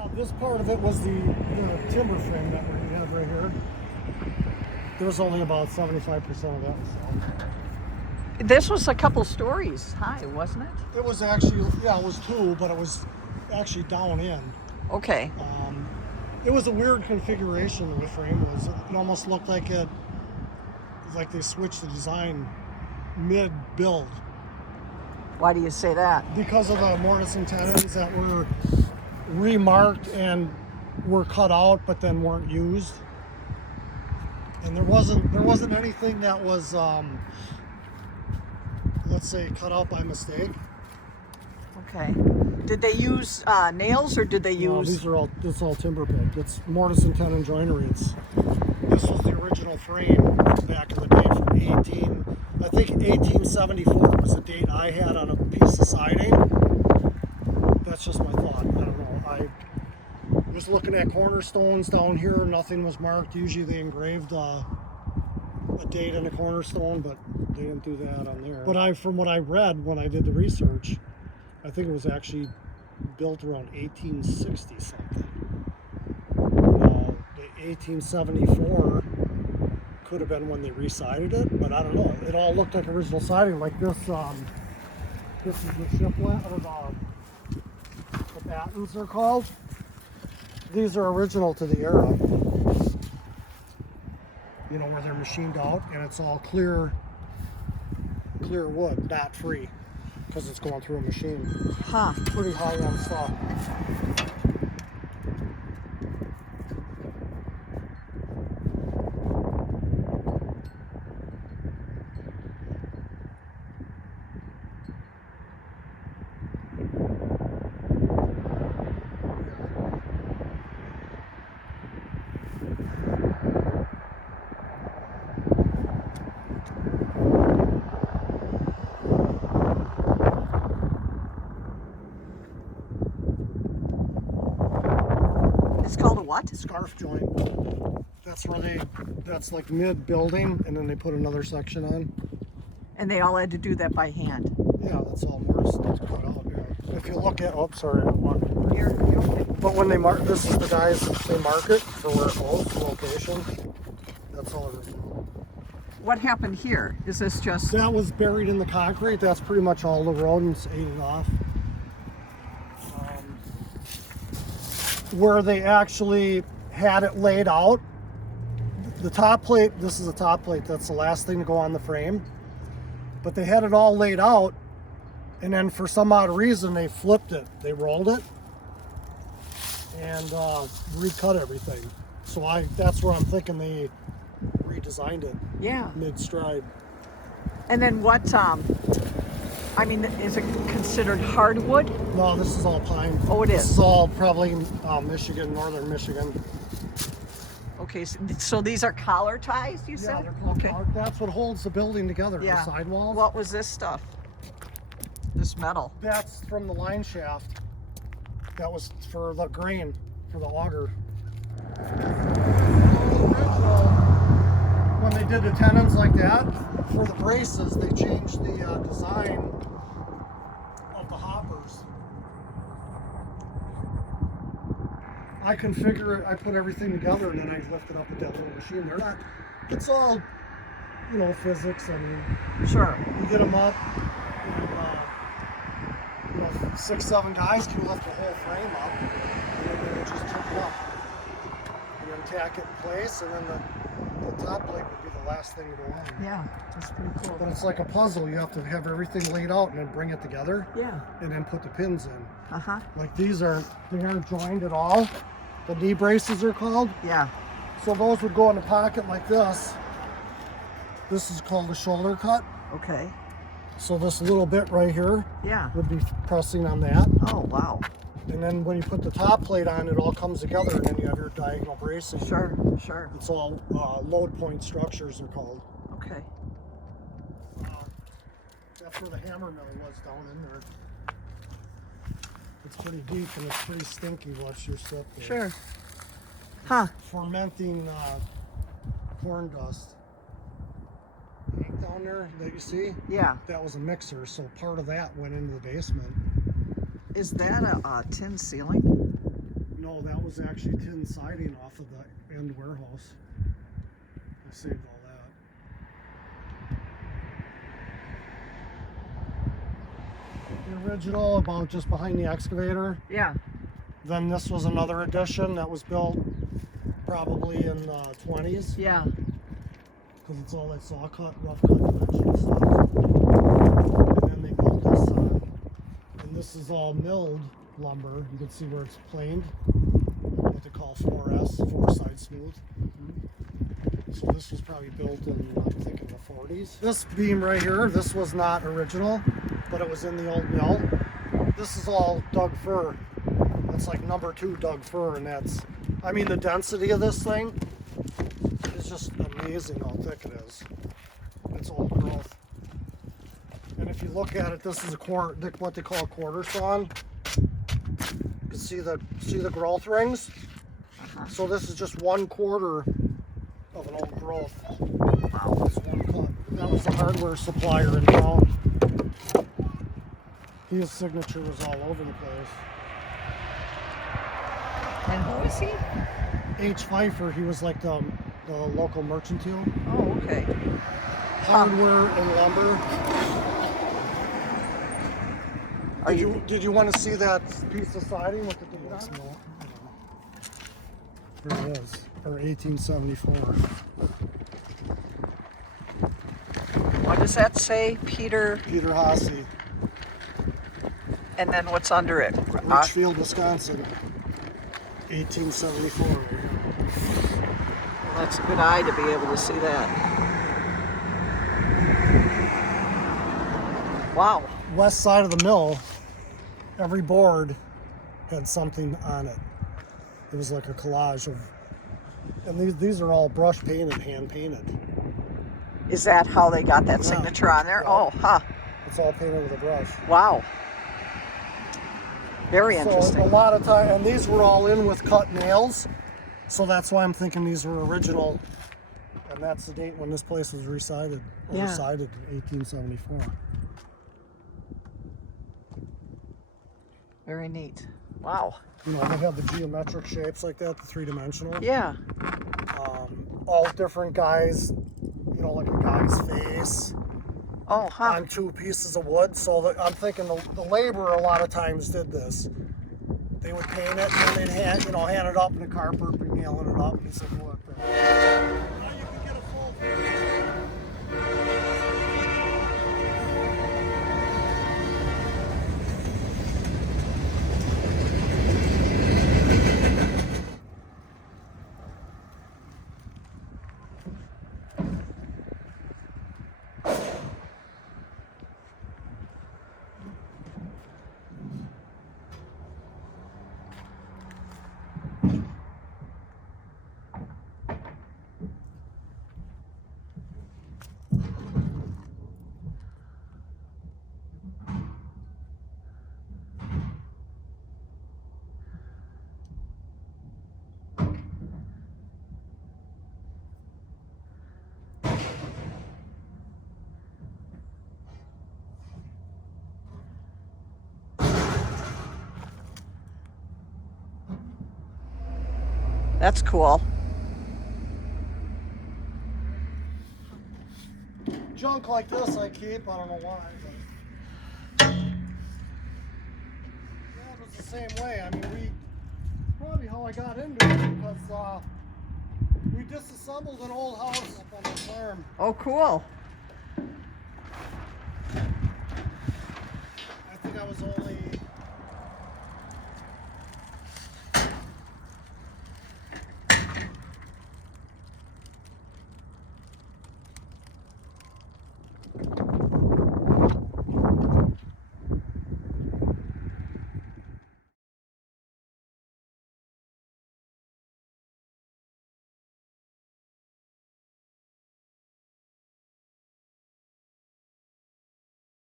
Yeah, this part of it was the timber frame that we have right here. There was only about 75% of that was sold. This was a couple stories high, wasn't it? It was actually, yeah, it was two, but it was actually down in. Okay. It was a weird configuration of the frame. It almost looked like they switched the design mid-build. Why do you say that? Because of the mortise and tenons that were remarked and were cut out but then weren't used. And there wasn't anything that was let's say cut out by mistake. Okay. Did they use nails or did they use? No, it's all timber picked. It's mortise and tenon joinery. This was the original frame back in the day from 1874 was the date I had on a piece of siding. That's just my thought. I don't know. I was looking at cornerstones down here. Nothing was marked. Usually they engraved a date in a cornerstone, but they didn't do that on there. But from what I read when I did the research, I think it was actually built around 1860 something. The 1874 could have been when they resided it, but I don't know. It all looked like original siding. Like this is the shiplet, or the battens they're called. These are original to the era. You know, where they're machined out, and it's all clear wood, not free, because it's going through a machine. Huh. Pretty high-end stuff. It's called a what? Scarf joint. That's like mid-building, and then they put another section on. And they all had to do that by hand. Yeah, that's all mortise that's cut out. Yeah. If you look at, sorry, I don't want. You're okay. But when they mark, this is the guys they mark it for where it goes, the location. That's all it is. What happened here? Is this just? That was buried in the concrete. That's pretty much all the rodents ate it off. Where they actually had it laid out, the top plate, this is a top plate, that's the last thing to go on the frame. But they had it all laid out, and then for some odd reason they flipped it. They rolled it and recut everything. So that's where I'm thinking they redesigned it. Yeah. Mid-stride. And then what? I mean, is it considered hardwood? No, this is all pine. Oh, it is. This is all probably Michigan, northern Michigan. Okay, so these are collar ties, you said? Yeah, they're called okay. collar. That's what holds the building together, Yeah. the sidewalls. What was this stuff? This metal? That's from the line shaft. That was for the grain, for the auger. When they did the tenons like that, for the braces, they changed the design of the hoppers. I configure it, I put everything together, and then I lift it up with that little machine. It's all, physics. I mean, Sure. you get them up, and, 6, 7 guys can lift the whole frame up, and then they just turn it up. And then tack it in place, and then the top plate would be the last thing to go on. Yeah, that's pretty cool. But it's like a puzzle. You have to have everything laid out and then bring it together. Yeah. And then put the pins in. Uh-huh. Like they aren't joined at all. The knee braces are called. Yeah. So those would go in a pocket like this. This is called a shoulder cut. Okay. So this little bit right here Yeah. would be pressing on that. Oh, wow. And then when you put the top plate on, it all comes together, and then you have your diagonal bracing. Sure, sure. It's all load point structures, they're called. Okay. That's where the hammer mill was, down in there. It's pretty deep and it's pretty stinky once you sit there. Sure. Huh. Fermenting corn dust. Tank down there that you see? Yeah. That was a mixer, so part of that went into the basement. Is that a tin ceiling? No, No, that was actually tin siding off of the end warehouse. I saved all that. The original, about just behind the excavator. Yeah. Then this was another addition that was built probably in the 20s. Yeah. Because it's all that saw cut, rough cut dimensional stuff. And then they built this, and this is all milled lumber. You can see where it's planed, what they call 4S, four side smooth. So this was probably built in, I'm thinking, the 40s. This beam right here, this was not original, but it was in the old mill. This is all Doug fir. That's like number 2 Doug fir, and that's, I mean, the density of this thing is just amazing how thick it is. It's old growth. And if you look at it, this is a what they call a quarter sawn. You can see the growth rings. So this is just 1/4 of an old growth. Wow, that's one cut. That was the hardware supplier in town. His signature was all over the place. And who is he? H. Pfeiffer, he was like the local mercantile. Oh, okay. Hardware and lumber. Did you want to see that piece of siding with the date on it? There it is, or 1874. What does that say? Peter. Peter Hasse, And then what's under it? Richfield, Wisconsin, 1874. Well, that's a good eye to be able to see that. Wow. West side of the mill, every board had something on it. It was like a collage of, and these are all brush painted, hand painted. Is that how they got that Yeah. signature on there? Yeah. Oh, huh. It's all painted with a brush. Wow. Very So interesting. a lot of time, and these were all in with cut nails, so that's why I'm thinking these were original. And that's the date when this place was resided, Yeah. resided in 1874. Very neat. Wow. You know, they have the geometric shapes like that, the 3-dimensional. Yeah. All different guys, you know, like a guy's face Oh, huh. on 2 pieces of wood. So I'm thinking the laborer a lot of times did this. They would paint it and they'd hand it up in a carpet, be nailing it up, and he said, look. Now you can get a full That's cool. junk like this I keep, I don't know why. But yeah, it was the same way. I mean, probably how I got into it because we disassembled an old house up on the farm. Oh, cool. I think I was only